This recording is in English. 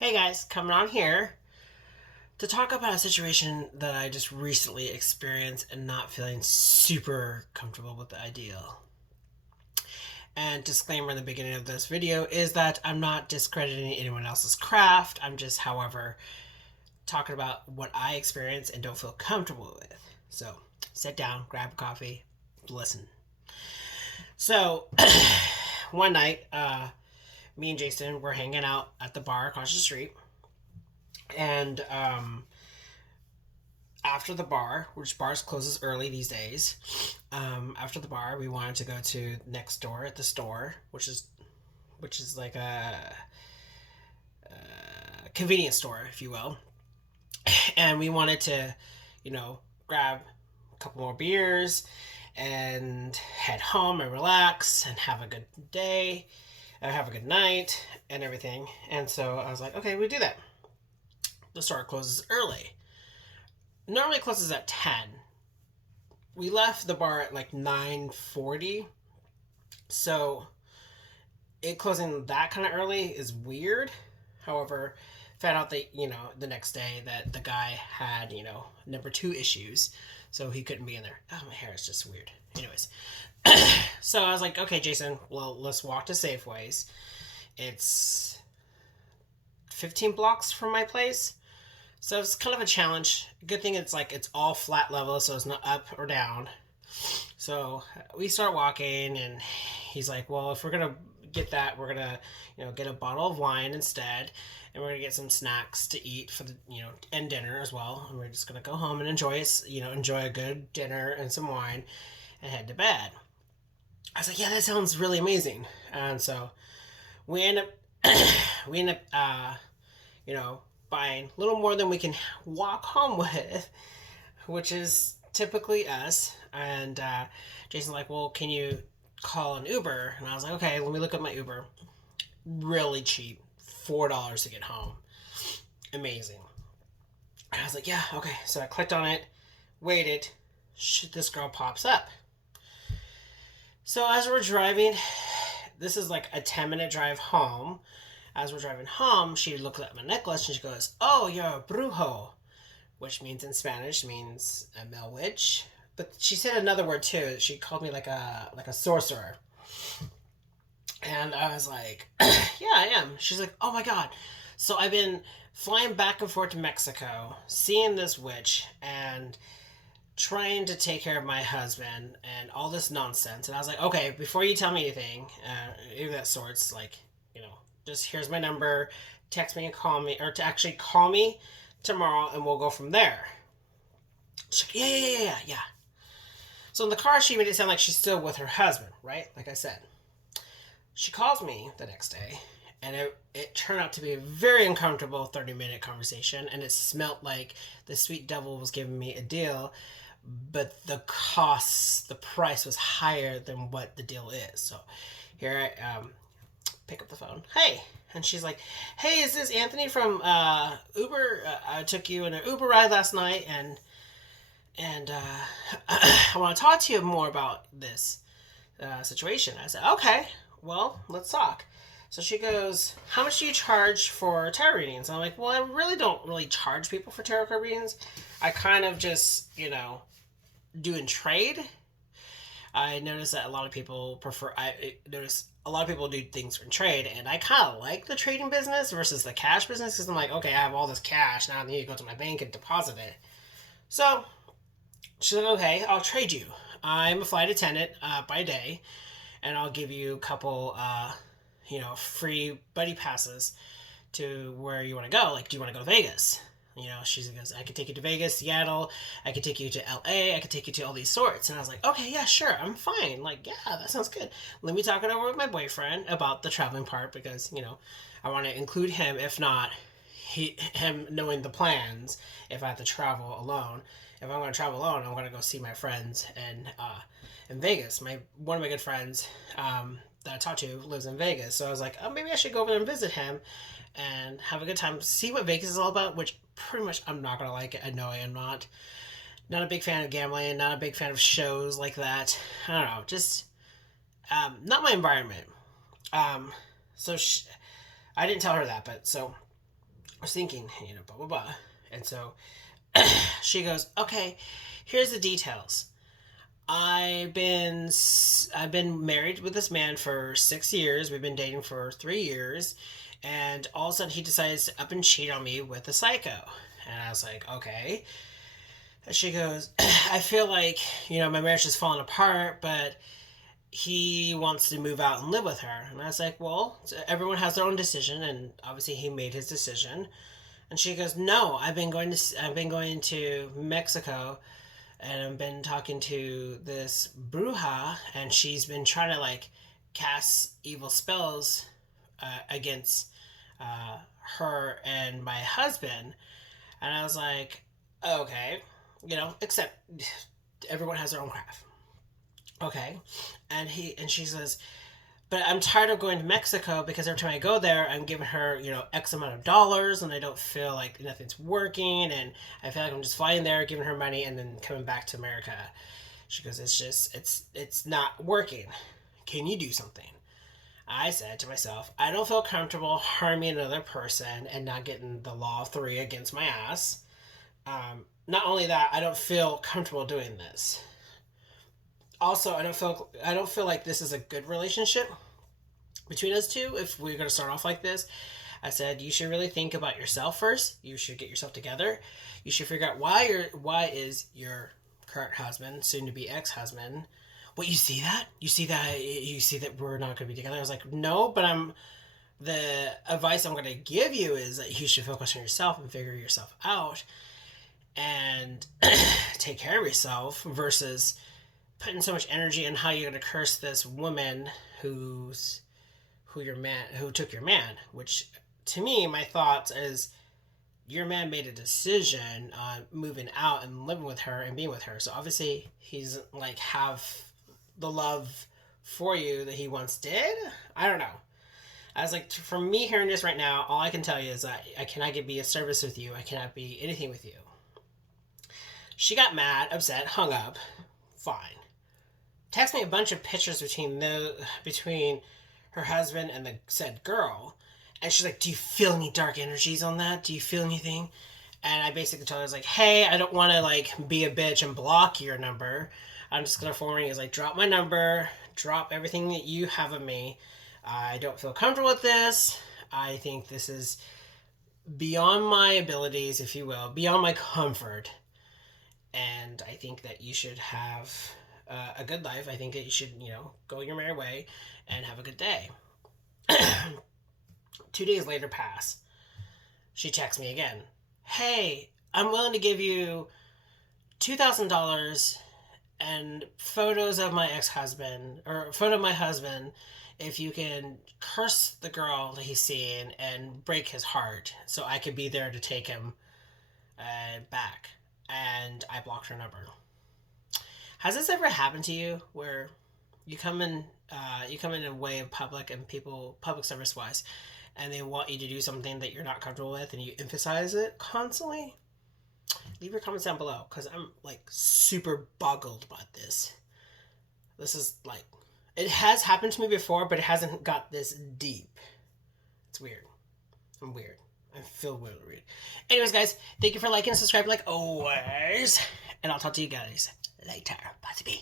Hey guys, coming on here to talk about a situation that I just recently experienced and not feeling super comfortable with the ideal. And disclaimer in the beginning of this video is that I'm not discrediting anyone else's craft. I'm just, however, talking about what I experience and don't feel comfortable with. So sit down, grab a coffee, listen. So one night, me and Jason were hanging out at the bar across the street, and after the bar, which bars closes early these days, after the bar, we wanted to go to next door at the store, which is like a convenience store, if you will, and we wanted to, grab a couple more beers and head home and relax and have a good day, and have a good night and everything. And so I was like, okay, we do that. The store closes early. Normally it closes at 10. We left the bar at like 9:40. So it closing that kind of early is weird. However, found out that, the next day that the guy had, number two issues. So he couldn't be in there. Oh, my hair is just weird. Anyways. So I was like, okay, Jason, well, let's walk to Safeways. It's 15 blocks from my place. So it's kind of a challenge. Good thing it's all flat level, so it's not up or down. So we start walking, and he's like, "Well, if we're gonna get that, we're gonna, get a bottle of wine instead, and we're gonna get some snacks to eat for the, and dinner as well. And we're just gonna go home and enjoy a good dinner and some wine, and head to bed." I was like, "Yeah, that sounds really amazing." And so we end up, we end up, you know, buying a little more than we can walk home with, which is typically us. And Jason's like, well, can you call an Uber? And I was like, okay, let me look at my Uber. Really cheap, $4 to get home. Amazing. And I was like, yeah, okay. So I clicked on it, waited. This girl pops up. So as we're driving, this is like a 10-minute drive home. As we're driving home, she looks at my necklace and she goes, "Oh, you're a brujo," which means in Spanish means a male witch. But she said another word too. She called me like a sorcerer. And I was like, "Yeah, I am." She's like, "Oh my god." So I've been flying back and forth to Mexico, seeing this witch and trying to take care of my husband and all this nonsense. And I was like, "Okay, before you tell me anything, even that sorts, like, you know, just here's my number, text me and call me, or to actually call me tomorrow, and we'll go from there." She's like, "Yeah, yeah, yeah, yeah, yeah." So in the car, she made it sound like she's still with her husband, right? Like I said. She calls me the next day, and it turned out to be a very uncomfortable 30-minute conversation, and it smelt like the sweet devil was giving me a deal, but the price was higher than what the deal is. So here I pick up the phone. Hey. And she's like, "Hey, is this Anthony from Uber? I took you in an Uber ride last night, and I want to talk to you more about this situation." I said, "Okay, well, let's talk." So she goes, "How much do you charge for tarot readings?" I'm like, "Well, I really don't really charge people for tarot card readings. I kind of just, do in trade." I notice that a lot of people prefer. I notice a lot of people do things in trade, and I kind of like the trading business versus the cash business because I'm like, okay, I have all this cash now. I need to go to my bank and deposit it. So she's like, "Okay, I'll trade you. I'm a flight attendant by day, and I'll give you a couple, free buddy passes to where you want to go. Like, do you want to go to Vegas?" She goes, "I could take you to Vegas, Seattle. I could take you to LA. I could take you to all these sorts." And I was like, "Okay, yeah, sure. I'm fine. Like, yeah, that sounds good. Let me talk it over with my boyfriend about the traveling part because, I want to include him. If not, him knowing the plans if I have to travel alone. If I'm going to travel alone, I'm going to go see my friends in Vegas. One of my good friends that I talked to lives in Vegas, so I was like, oh, maybe I should go over there and visit him and have a good time, see what Vegas is all about. Which pretty much I'm not going to like it. I know I am not. Not a big fan of gambling. Not a big fan of shows like that. I don't know. Just not my environment. Um, so I didn't tell her that, but so was thinking, blah, blah, blah. And so she goes, okay, here's the details. I've been married with this man for 6 years. We've been dating for 3 years, and all of a sudden he decides to up and cheat on me with a psycho. And I was like, okay. And she goes, I feel like my marriage is falling apart, but he wants to move out and live with her. And I was like, well, everyone has their own decision, and obviously he made his decision. And she goes, no, I've been going to Mexico, and I've been talking to this bruja, and she's been trying to like cast evil spells against her and my husband. And I was like, okay, except everyone has their own craft. Okay. And she says, but I'm tired of going to Mexico because every time I go there, I'm giving her, X amount of dollars, and I don't feel like nothing's working, and I feel like I'm just flying there, giving her money, and then coming back to America. She goes, it's not working. Can you do something? I said to myself, I don't feel comfortable harming another person and not getting the law of three against my ass. Not only that, I don't feel comfortable doing this. Also, I don't feel like this is a good relationship between us two if we're going to start off like this. I said you should really think about yourself first. You should get yourself together. You should figure out why is your current husband, soon to be ex-husband, what, you see that? You see that we're not going to be together? I was like, no, but the advice I'm going to give you is that you should focus on yourself and figure yourself out and take care of yourself versus putting so much energy in how you're going to curse this woman who took your man. Which, to me, my thoughts is your man made a decision on moving out and living with her and being with her, so obviously he's like have the love for you that he once did. I don't know. I was like, for me hearing this right now, all I can tell you is that I cannot be a service with you. I cannot be anything with you. She got mad, upset, hung up. Fine. Text me a bunch of pictures between her husband and the said girl, and she's like, do you feel any dark energies on that? Do you feel anything? And I basically told her, I was like, hey, I don't want to like be a bitch and block your number. I'm just gonna forward it. Is like, drop my number, drop everything that you have of me. I don't feel comfortable with this. I think this is beyond my abilities, if you will, beyond my comfort. And I think that you should have a good life. I think that you should, go your merry way and have a good day. 2 days later pass. She texts me again. Hey, I'm willing to give you $2,000 and photos of my ex-husband, or photo of my husband, if you can curse the girl that he's seeing and break his heart so I could be there to take him back. And I blocked her number. Has this ever happened to you where you come in a way of public and people, public service wise, and they want you to do something that you're not comfortable with and you emphasize it constantly? Leave your comments down below, because I'm like super boggled about this. This is like, it has happened to me before, but it hasn't got this deep. It's weird. I'm weird. I feel really weird. Anyways, guys, thank you for liking and subscribing like always. And I'll talk to you guys later. Bye.